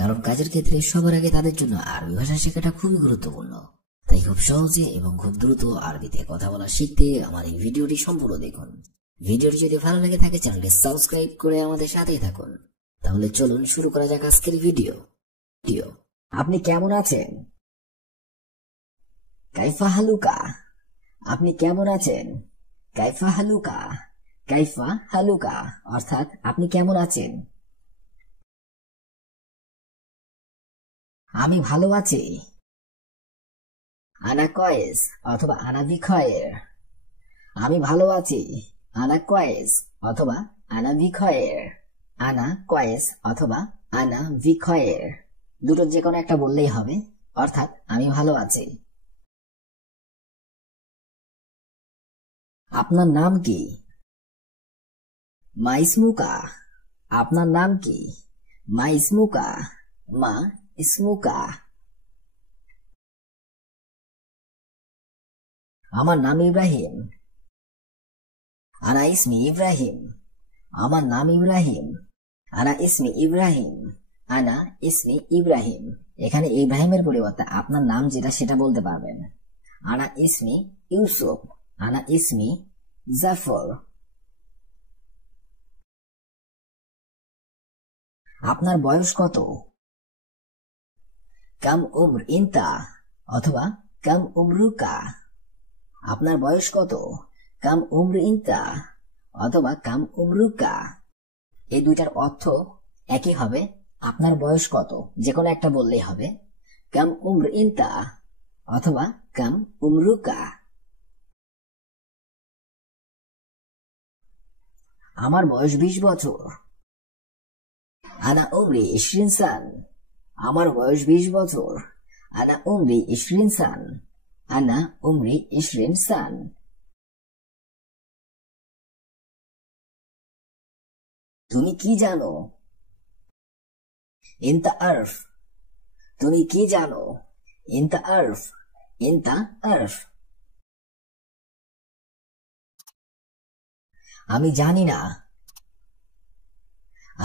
কারণ কাজের ক্ষেত্রে সবার আগে তাদের জন্য আরবি ভাষা শেখাটা খুবই গুরুত্বপূর্ণ। তাই খুব সহজে এবং খুব দ্রুত আরবিতে কথা বলা শিখতে আমার এই ভিডিওটি সম্পূর্ণ দেখুন। ভিডিওটি যদি ভালো লেগে থাকে চ্যানেলটি সাবস্ক্রাইব করে আমাদের সাথেই থাকুন। তাহলে চলুন শুরু করা যাক আজকের ভিডিও। আপনি কেমন আছেন? কাইফা হালুকা। আপনি কেমন আছেন? কাইফা হালুকা। কাইফা হালুকা অর্থাৎ আপনি কেমন আছেন? আমি ভালো আছি। আনা কয়েস অথবা আনা বিখয়ের। আমি ভালো আছি। আনা কয়েস অথবা আনা বিখয়ের। আনা কয়েস অথবা আনা বিখয়ের, দুটো যে কোনো একটা বললেই হবে, অর্থাৎ আমি ভালো আছি। আপনার নাম কি? মা ইসমুকা। আপনার নাম কি? মা ইসমুকা। মা ইসমুকা। আমার নাম ইব্রাহিম। আনা ইসমি ইব্রাহিম। আমার নাম ইব্রাহিম। আনা ইসমি ইব্রাহিম। আনা ইসমি ইব্রাহিম। এখানে ইব্রাহিমের পরিবর্তে আপনার নাম যেটা সেটা বলতে পারবেন। আনা ইসমি ইউসুফ। আনা ইসমি জাফর। আপনার বয়স কত? কাম উমর ইনতা অথবা কাম উমরুকা। আপনার বয়স কত? কাম উমর ইনতা অথবা কাম উমরুকা। এই দুইটার অর্থ একই হবে, আপনার বয়স কত যে কোনো একটা বললেই হবে। কাম উমর ইনতা অথবা কাম উমরুকা। আমার বয়স 20 বছর। আনা উমরি 20 সান। আমার বয়স 20 বছর। আনা উমরি 20 সান। আনা উমরি 20 সান। তুমি কি জানো? ইনতা আরফ। তুমি কি জানো? ইনতা আরফ। ইনতা আরফ। আমি জানি না।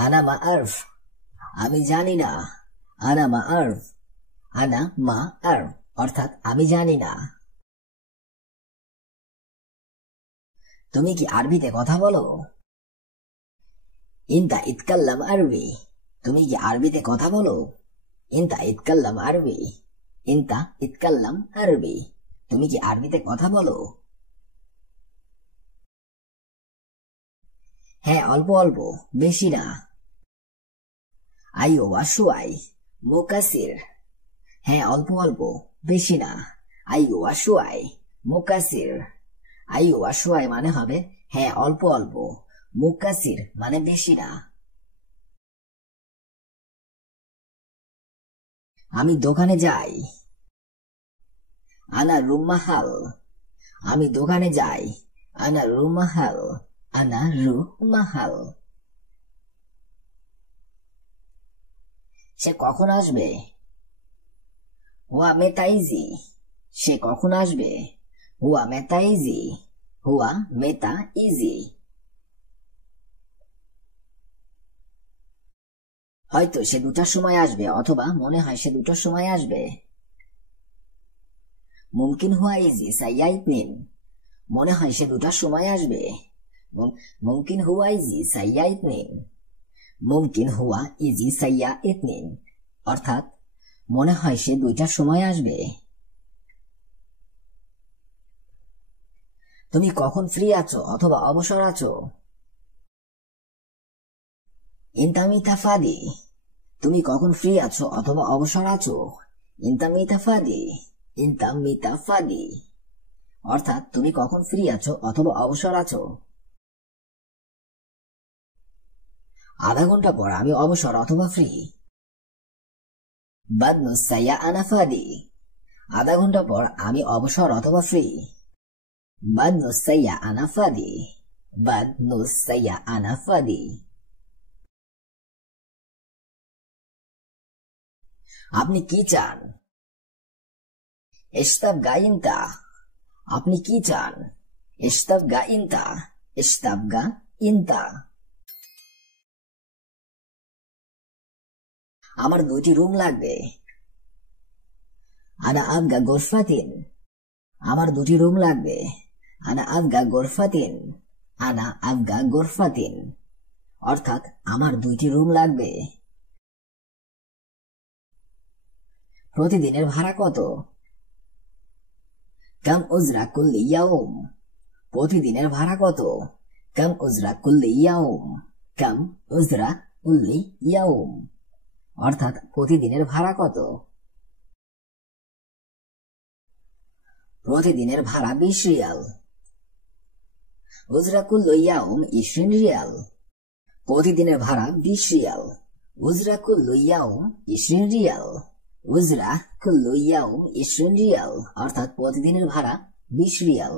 আনা মা আরফ। আমি জানি না। আনা মা আরফ। আনা মা আরফ অর্থাৎ আমি জানি না। তুমি কি আরবিতে কথা বলো? ইনতা ইতকাল্লাম আরবি। তুমি কি আরবিতে কথা বলো? ইনতা ইতকাল্লাম আরবি। ইনতা ইতকাল্লাম আরবি। তুমি কি আরবিতে কথা বলো? হ্যাঁ, অল্প অল্প, বেশি না। আইও ওয়াশুয়াই মুকাসির। হ্যাঁ, অল্প অল্প, বেশি না। আইও ওয়াশুয়াই মুকাসির। আইও ওয়াশুয়াই মানে হবে হ্যাঁ অল্প অল্প, মুকাসির মানে বেশি না। আমি দোকানে যাই। আনা রুমাহাল। আমি দোকানে যাই। আনা রুমাহাল। আনা রুমাহাল। সে কখন আসবে? হুয়া মেতাইজি। সে কখন আসবে? হুয়া মেতাইজি। হুয়া মেতা ইজি। হয়তো সে 2টার সময় আসবে অথবা মনে হয় সে 2টার সময় আসবে। মুমকিন হুয়া ইজি সাইয়া ইতনিন। মনে হয় সে 2টার সময় আসবে। মুমকিন হুয়া ইজি সাইয়া ইতনিন। মুমকিন হুয়া ইজি সাইয়া ইতনিন অর্থাৎ মনে হয় সে 2টার সময় আসবে। তুমি কখন ফ্রি আছো অথবা অবসর আছো? ইনতামিতা ফাদি। তুমি কখন ফ্রি আছো অথবা অবসর আছো? ইনতামিতা ফাদি। ইনতামিতা ফাদি অর্থাৎ তুমি কখন ফ্রি আছো অথবা অবসর আছো। আধা ঘন্টা পর আমি অবসর অথবা ফ্রি। বাদ নুস সাইয়া আনা ফাদি। আধা ঘন্টা পর আমি অবসর অথবা ফ্রি। বাদ নুস সাইয়া আনা ফাদি। বাদ নুস সাইয়া আনা ফাদি। আপনি কি চান? ইশতাবগা ইনতা। আপনি কি চান? ইশতাবগা ইনতা। ইশতাবগা ইনতা। আমার 2টি রুম লাগবে। আনা আবগা গোরফাতিন। আমার 2টি রুম লাগবে। আনা আবগা গোরফাতিন। আনা আবগা গোরফাতিন, অর্থাৎ আমার 2টি রুম লাগবে। প্রতিদিনের ভাড়া কত? কাম উজরা কুল্লি ইয়াউম। প্রতিদিনের ভাড়া কত? কাম উজরা কুল্লি ইয়াউম। কাম উজরা কুল্লি ইয়াউম, অর্থাৎ প্রতিদিনের ভাড়া কত? প্রতিদিনের ভাড়া 20 রিয়াল। উজরা কুল্লু ইয়াউম 20 রিয়াল। প্রতিদিনের ভাড়া 20 রিয়াল। উজরা কুল্লু ইয়াউম 20 রিয়াল। উজরা কুল্লু ইয়াউম 20 রিয়াল, অর্থাৎ প্রতিদিনের ভাড়া 20 রিয়াল।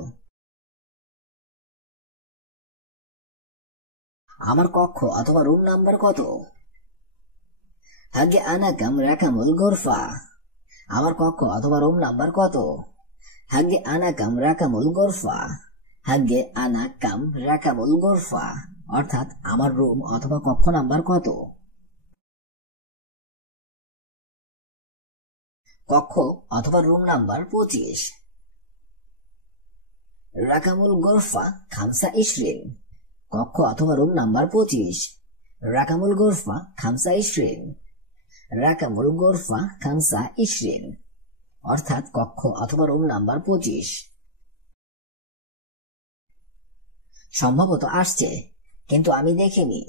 আমার কক্ষ অথবা রুম নাম্বার কত? হাগে আনা কাম রাকামুল গোরফা। আমার কক্ষ অথবা রুম নাম্বার কত? হাগে আনা কাম রাকামুল গোরফা। হাগে আনা কাম রাকামুল গোরফা, অর্থাৎ আমার রুম অথবা কক্ষ নাম্বার কত? কক্ষ অথবা রুম নাম্বার 25। রাকামুল গোরফা 25। কক্ষ অথবা রুম নাম্বার 25। রাকামুল গোরফা 25। রাকামুল গোরফা 25, অর্থাৎ কক্ষ অথবা রুম নাম্বার 25। সম্ভবত আসছে, কিন্তু আমি দেখিনি।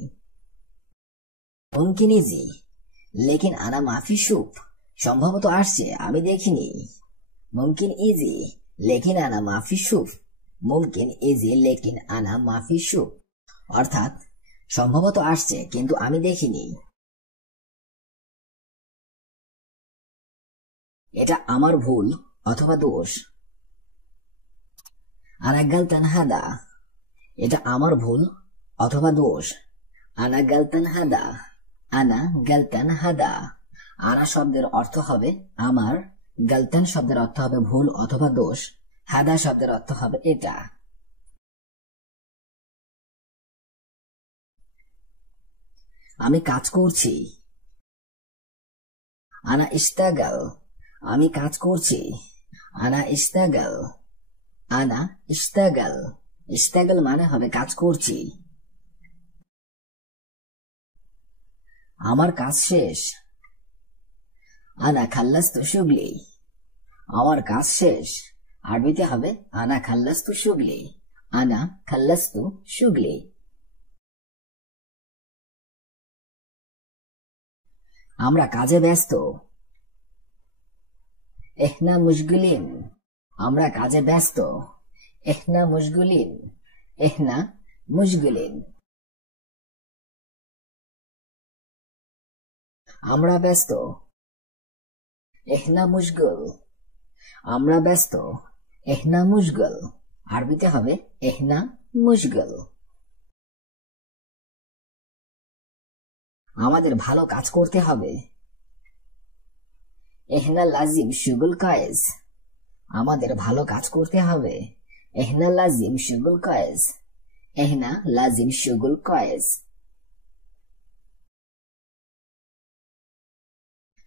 মুমকিন ইজি লেকিন আনা মাফি শুফ। সম্ভবত আসছে, আমি দেখিনি। মুমকিন ইজি লেকিন আনা মাফি শুফ। মুমকিন ইজি লেকিন আনা মাফি শুফ, অর্থাৎ সম্ভবত আসছে, কিন্তু আমি দেখিনি। এটা আমার ভুল অথবা দোষ। আনা গালতান হাদা। এটা আমার ভুল অথবা দোষ। আনা গালতান হাদা। আনা গালতান হাদা। আনা শব্দের অর্থ হবে আমার, গালতান শব্দের অর্থ হবে ভুল অথবা দোষ, হাদা শব্দের অর্থ হবে এটা। আমি কাজ করছি। আনা ইস্তাগাল। আমি কাজ করছি। আনা ইস্তাগাল। আনা ইস্তাগাল। ইস্তাগাল মানে হবে কাজ করছি। আমার কাজ শেষ। আনা খাল্লাস্তু শুগলি। আমার কাজ শেষ। আরবিতে হবে আনা খাল্লাস্তু শুগলি। আনা খাল্লাস্তু শুগলি। আমরা কাজে ব্যস্ত। এহনা মুশগুলিন। আমরা কাজে ব্যস্ত। এহনা মুশগুলিন। এহনা মুশগুলিন। আমরা ব্যস্ত। এহনা মুশগুল। আমরা ব্যস্ত। এহনা মুশগুল। আরবিতে হবে এহনা মুশগুল। আমাদের ভালো কাজ করতে হবে। এহনা লাজিম শুগুল কায়েজ। আমাদের ভালো কাজ করতে হবে। এহনা লাজিম শুগুল কায়েজ। এহনা লাজিম শুগুল কায়েজ।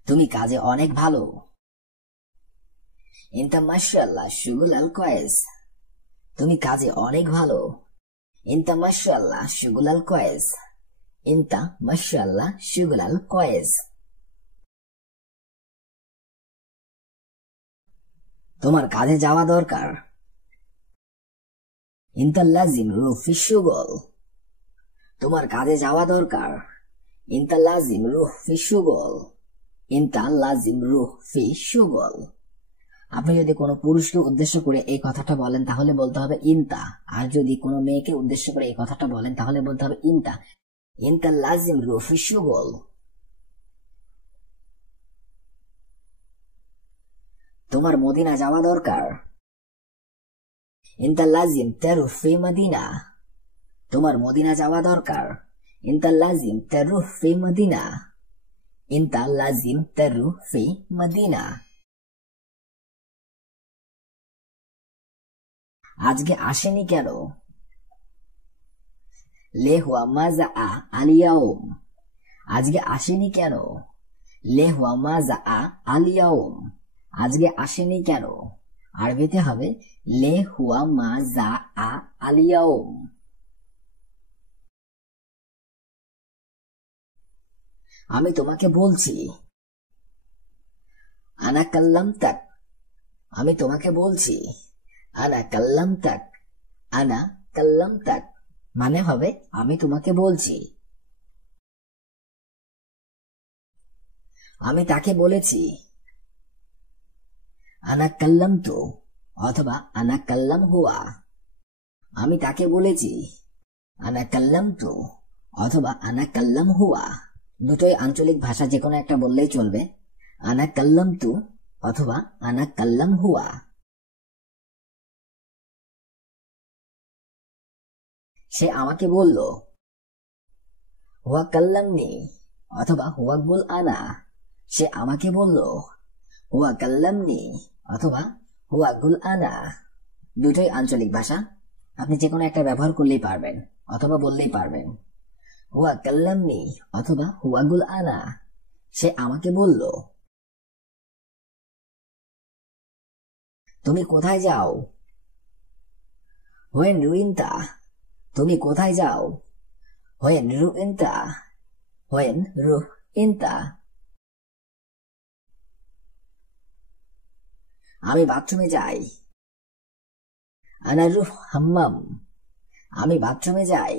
তুমি কাজে অনেক ভালো। ইনতা মাশাআল্লাহ শুগুল আল কয়েস। তুমি কাজে অনেক ভালো। ইনতা মাশাআল্লাহ শুগুল আল কয়েস। ইনতা মাশাআল্লাহ শুগুল আল কয়েস। তোমার কাজে যাওয়া দরকার। ইনতা লাজিম রুহ ফি শুগল। তোমার কাজে যাওয়া দরকার। ইনতা লাজিম রুহ ফি শুগল। ইনতা লাজিম রুহ ফি শুগল। আপনি যদি কোনো পুরুষকে উদ্দেশ্য করে এই কথাটা বলেন তাহলে বলতে হবে ইনতা, আর যদি কোনো মেয়েকে উদ্দেশ্য করে এই কথাটা বলেন তাহলে বলতে হবে ইনতা। ইনতা লাজিম রুহ ফি শুগল। তোমার মদিনা যাওয়া দরকার। ইনতা লাজিম তেরুহ ফি মদিনা। তোমার মদিনা যাওয়া দরকার। ইনতা লাজিম তেরুহ ফি মদিনা। ইনতা লাজিম তেরুহ ফি মদিনা। আজকে আসেনি কেন? লে হুয়া মাজা আলিয়াউম। আজকে আসেনি কেন? লে হুয়া মা জা আ আলিয়াউম, আজকে আসেনি কেন? আরবিতে হবে লে হুয়া মা জা আ আলিয়াউম। আমি তোমাকে বলছি। আনা কাল্লাম তাক, আমি তোমাকে বলছি। আনা কাল্লাম তাক, আনা কাল্লাম তাক মানে হবে আমি তোমাকে বলছি। আমি তাকে বলেছি। আনা কাল্লাম তু অথবা আনা কাল্লাম হুয়া, আমি তাকে বলেছি। আনা কাল্লাম তু অথবা আনা কাল্লাম হুয়া, দুটোই আঞ্চলিক ভাষা যে কোনো একটা বললেই চলবে। আনা কাল্লাম তু অথবা আনা কাল্লাম হুয়া। সে আমাকে বলল। হুয়া কাল্লামনি অথবা হুয়া গুল আনা, সে আমাকে বলল। হুয়া কাল্লামনি অথবা হুয়া গুল আনা, দুটোই আঞ্চলিক ভাষা, আপনি যে কোনো একটা ব্যবহার করলেই পারবেন অথবা বললেই পারবেন। হুয়া কাল্লামনি অথবা হুয়া গুল আনা, সে আমাকে বলল। তুমি কোথায় যাও? হোয়েন রুইন্তা, তুমি কোথায় যাও? হোয়েন রুইন্তা, হোয়েন রুইন্তা। আমি বাথরুমে যাই। আনা রুহ হাম্মাম, আমি বাথরুমে যাই।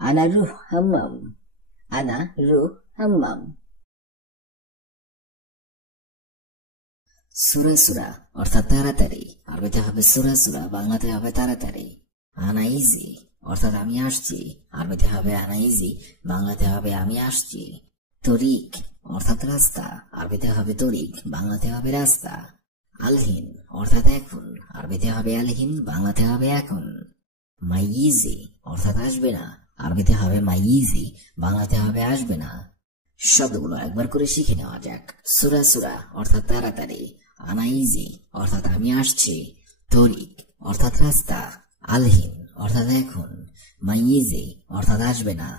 আনা রুহ হাম্মাম, আনা রুহ হাম্মাম। সুরা সুরা অর্থাৎ তাড়াতাড়ি, আরবিতে হবে সুরা সুরা, বাংলাতে হবে তাড়াতাড়ি। আনা ইজি অর্থাৎ আমি আসছি, আরবিতে হবে আনা ইজি, বাংলাতে হবে আমি আসছি। তরিক অর্থাৎ রাস্তা, আরবিতে হবে তরিক, বাংলাতে হবে রাস্তা। আলহিন অর্থাৎ এখন, আরবিতে হবে আলহিন, বাংলাতে হবে এখন। মাইজি অর্থাৎ আসবে না, আরবিতে হবে মাইজি, বাংলাতে হবে আসবে না। শব্দগুলো একবার করে শিখে নেওয়া যাক। সুরা সুরা অর্থাৎ তাড়াতাড়ি, আনাইজি অর্থাৎ আমি আসছি, তরিক অর্থাৎ রাস্তা, আলহিন অর্থাৎ এখন, মাইজি অর্থাৎ আসবে না।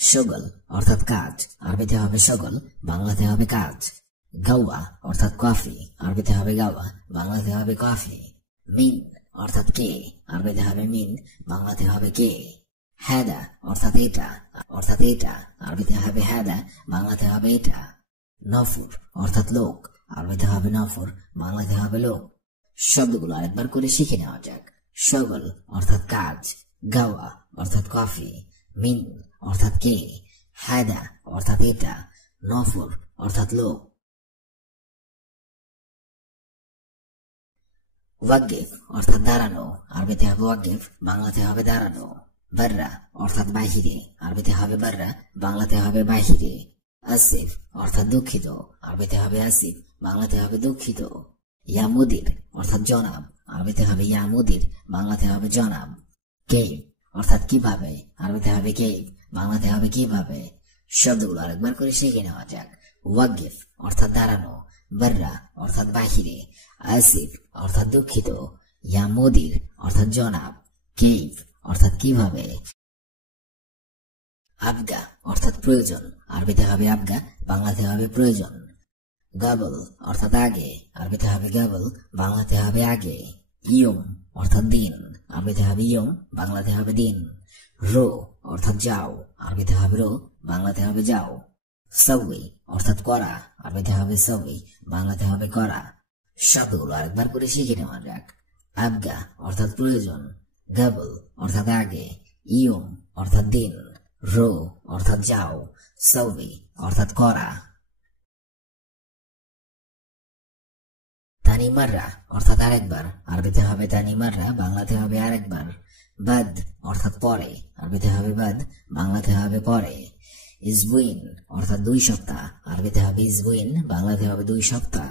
শগল অর্থাৎ কাজ, আরবিতে হবে শগল, বাংলাতে হবে কাজ। গাওয়া অর্থাৎ কফি, আরবিতে হবে গাওয়া, বাংলাতে হবে কফি। মিন অর্থাৎ কে, আরবিতে হবে মিন, বাংলাতে হবে কে। হ্যাদা অর্থাৎ এটা, আরবিতে হবে হ্যাদা, বাংলাতে হবে এটা। নফর অর্থাৎ লোক, আরবিতে হবে নফর, বাংলাতে হবে লোক। শব্দগুলো আরেকবার করে শিখে নেওয়া যাক। শগল অর্থাৎ কাজ, গাওয়া অর্থাৎ কফি, মিন অর্থাৎ কে, হ্যাদা অর্থাৎ এটা, নফর অর্থাৎ লোক। ওয়াকিফ অর্থাৎ দাঁড়ানো, আরবিতে হবে ওয়াকিফ, বাংলাতে হবে দাঁড়ানো। বাররা অর্থাৎ বাহিরে, আরবিতে হবে বাররা, বাংলাতে হবে বাহিরে। আসিফ অর্থাৎ দুঃখিত, আরবিতে হবে আসিফ, বাংলাতে হবে দুঃখিত। ইয়া মুদির অর্থাৎ জনাব, আরবিতে হবে ইয়া মুদির, বাংলাতে হবে জনাব। কেভ অর্থাৎ কিভাবে, আরবিতে হবে কেভ, বাংলাতে হবে কিভাবে। শব্দগুলো আরেকবার করে শিখে নেওয়া যাক। ওয়াকিফ অর্থাৎ দাঁড়ানো, বাররা অর্থাৎ বাহিরে, আসিফ অর্থাৎ দুঃখিত, ইয়া মুদির অর্থাৎ জনাব, কেভ অর্থাৎ কিভাবে। আবগা অর্থাৎ প্রয়োজন, আরবিতে হবে আবগা, বাংলাতে হবে প্রয়োজন। গাবল অর্থাৎ আগে, আরবিতে হবে গাবল, বাংলাতে হবে আগে। ইয়ম অর্থাৎ দিন, আরবিতে হবে ইয়ম, বাংলাতে হবে দিন। রো অর্থাৎ যাও, আরবিতে হবে রো, বাংলাতে হবে যাও। সাউই অর্থাৎ করা, আরবিতে হবে সাউই, বাংলাতে হবে করা। শব্দগুলো আরেকবার করে শিখে নেওয়া যাক। আবগা অর্থাৎ প্রয়োজন, গাবল অর্থাৎ আগে, ইয়ম অর্থাৎ দিন, রো অর্থাৎ যাও, সাউই অর্থাৎ করা। তানি মাররা অর্থাৎ আরেকবার, আরবিতে হবে তানি মাররা, বাংলাতে হবে আরেকবার। বাদ অর্থাৎ পরে, আরবিতে হবে বাদ, বাংলাতে হবে পরে। ইসবুইন অর্থাৎ 2 সপ্তাহ, আরবিতে হবে ইসবুইন, বাংলাতে হবে 2 সপ্তাহ।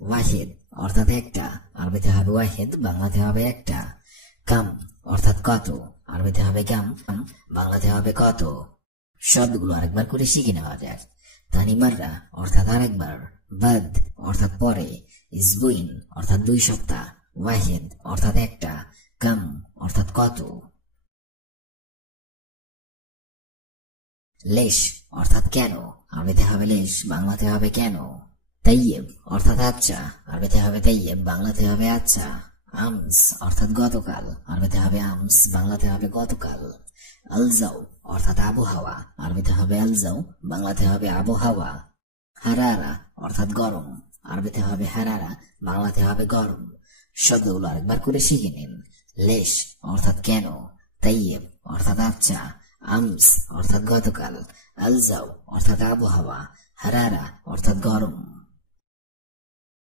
ওয়াহিদ অর্থাৎ একটা, আরবিতে হবে ওয়াহিদ, বাংলাতে হবে একটা। কাম অর্থাৎ কত, আরবিতে হবে কাম, বাংলাতে হবে কত। শব্দগুলো আরেকবার করে শিখে নেওয়া যাক। তানি মাররা অর্থাৎ আরেকবার, বাদ অর্থাৎ পরে, ইসবুইন অর্থাৎ 2 সপ্তাহ, ওয়াহিদ অর্থাৎ একটা, কাম অর্থাৎ কত। লেশ অর্থাৎ কেন, আরবিতে হবে লেশ, বাংলাতে হবে কেন। তাইয়েব অর্থাৎ আচ্ছা, আরবিতে হবে তাইয়েব, বাংলাতে হবে আচ্ছা। আমস অর্থাৎ গতকাল, আরবিতে হবে আমস, বাংলাতে হবে গতকাল। আলজাও অর্থাৎ আবহাওয়া, আরবিতে হবে আলজাও, বাংলাতে হবে আবহাওয়া। হারারা অর্থাৎ গরম, আরবিতে হবে হারারা, বাংলাতে হবে গরম। শব্দগুলো আরেকবার করে শিখে নিন। লেশ অর্থাৎ কেন, তাইয়েব অর্থাৎ আচ্ছা, আমস অর্থাৎ গতকাল, আলজাও অর্থাৎ আবহাওয়া, হারারা অর্থাৎ গরম।